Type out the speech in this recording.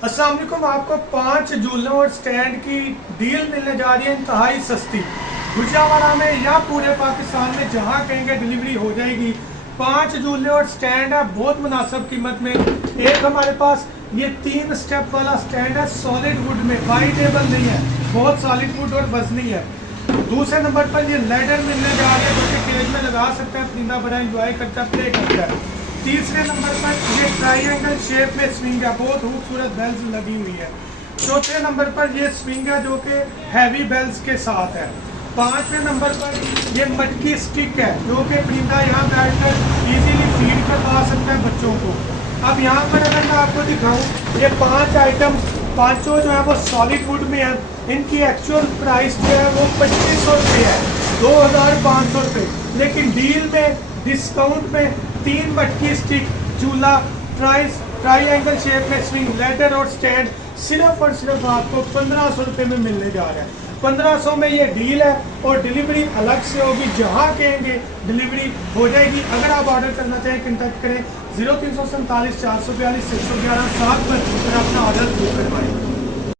अस्सलाम वालेकुम। आपको 5 झूलों और स्टैंड की डील मिलने जा रही है, इंतहाई सस्ती। गुजरावाला में या पूरे पाकिस्तान में जहां कहेंगे डिलीवरी हो जाएगी। 5 झूले और स्टैंड है बहुत मुनासिब कीमत में। एक हमारे पास ये 3 स्टेप वाला स्टैंड है, सॉलिड वुड में, बाइटेबल नहीं है, बहुत सॉलिड वुड और वजनी है। दूसरे नंबर पर ये लैडर मिलने जा रहे हैं जो कि केज में लगा सकते हैं, परिंदा बड़ा एंजॉय करता है, प्ले करता है। तीसरे नंबर पर ये ट्रायंगल शेप में स्विंग है, बहुत खूबसूरत बेल्स लगी हुई है। चौथे नंबर पर ये स्विंग है जो कि हैवी बेल्स के साथ है। पांचवें नंबर पर ये मटकी स्टिक है जो कि परिंदा यहाँ बैठकर इजीली फीड करवा सकता है बच्चों को। अब यहाँ पर अगर मैं आपको दिखाऊं, ये 5 आइटम पांचों जो है वो सॉलिड वुड में है। इनकी एक्चुअल प्राइस जो है वो 2500 रुपये है, 2500 रुपये। लेकिन डील में, डिस्काउंट में 3 मटकी स्टिक झूला ट्राई एंगल शेप में स्विंग, लेदर और स्टैंड सिर्फ और सिर्फ आपको 1500 रुपये में मिलने जा रहा है। 1500 में ये डील है और डिलीवरी अलग से होगी, जहाँ कहेंगे डिलीवरी हो जाएगी। अगर आप ऑर्डर करना चाहें कंटेक्ट करें 0347 442 111 7 पर अपना ऑर्डर बुक करवाएं।